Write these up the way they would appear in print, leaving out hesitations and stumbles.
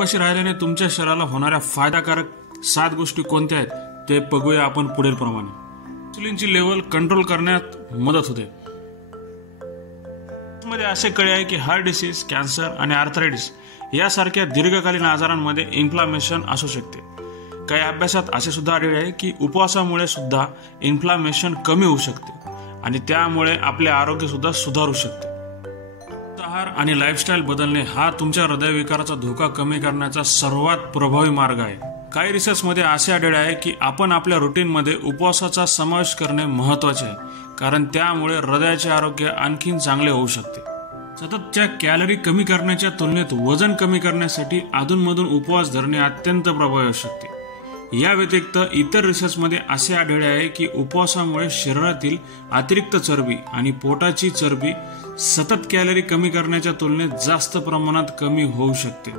उपाशी राहिल्याने तुमच्या शरीराला होणाऱ्या फायदाकारक 7 गोष्टी कोणत्या आहेत ते बघूया आपण पुढील प्रमाणे. इन्सुलिनची लेवल कंट्रोल करण्यात मदत होते. मध्ये असे कळे आहे की हार्ट डिसीज, कॅन्सर आणि आर्थरायटिस यासारख्या दीर्घकालीन आजारांमध्ये इन्फ्लामेशन असू शकते. काही अभ्यासात असे सुद्धा आढळले आहे की उपवासामुळे सुद्धा इन्फ्लामेशन कमी होऊ शकते आणि त्यामुळे आपले आरोग्य सुद्धा सुधारू शकते. आहार आणि लाईफस्टाईल बदलणे हा तुमच्या हृदयविकाराचा धोका कमी करण्याचा सर्वात प्रभावी मार्ग आहे. काही रिसर्चमध्ये असे आढळले आहे की आपण आपल्या रुटीनमध्ये उपवासाचा समावेश करणे महत्त्वाचे आहे, कारण त्यामुळे हृदयाचे आरोग्य आणखीन चांगले होऊ शकते. सततच्या कॅलरी कमी करण्याच्या तुलनेत वजन कमी करण्यासाठी अधूनमधून उपवास धरणे अत्यंत प्रभावी असू शकते. या व्यतिरिक्त इतर रिसर्चमध्ये असे आढळले आहे की उपवासामुळे शरीरातील अतिरिक्त चरबी आणि पोटाची चरबी सतत कॅलरी कमी करण्याच्या तुलनेत जास्त प्रमाणात कमी होऊ शकते.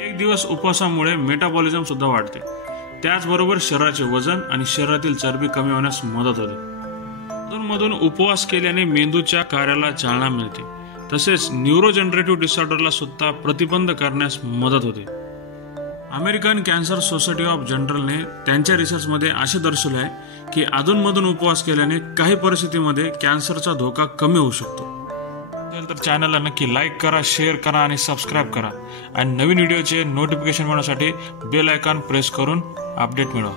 एक दिवस उपवासामुळे मेटाबॉलिझम सुद्धा वाढते. त्याचबरोबर शरीराचे वजन आणि शरीरातील चरबी कमी होण्यास मदत होते. अधूनमधून उपवास केल्याने मेंदूच्या कार्याला चालना मिळते, तसेच न्यूरोजनरेटिव्ह डिसऑर्डरला सुद्धा प्रतिबंध करण्यास मदत होते. अमेरिकन कॅन्सर सोसायटी ऑफ जनरलने त्यांच्या रिसर्चमध्ये असे दर्शवले आहे की अधूनमधून उपवास केल्याने काही परिस्थितीमध्ये कॅन्सरचा धोका कमी होऊ शकतो. तर चॅनलला नक्की लाईक करा, शेअर करा आणि सबस्क्राईब करा आणि नवीन व्हिडिओचे नोटिफिकेशन मिळवण्यासाठी बेल आयकॉन प्रेस करून अपडेट मिळवा.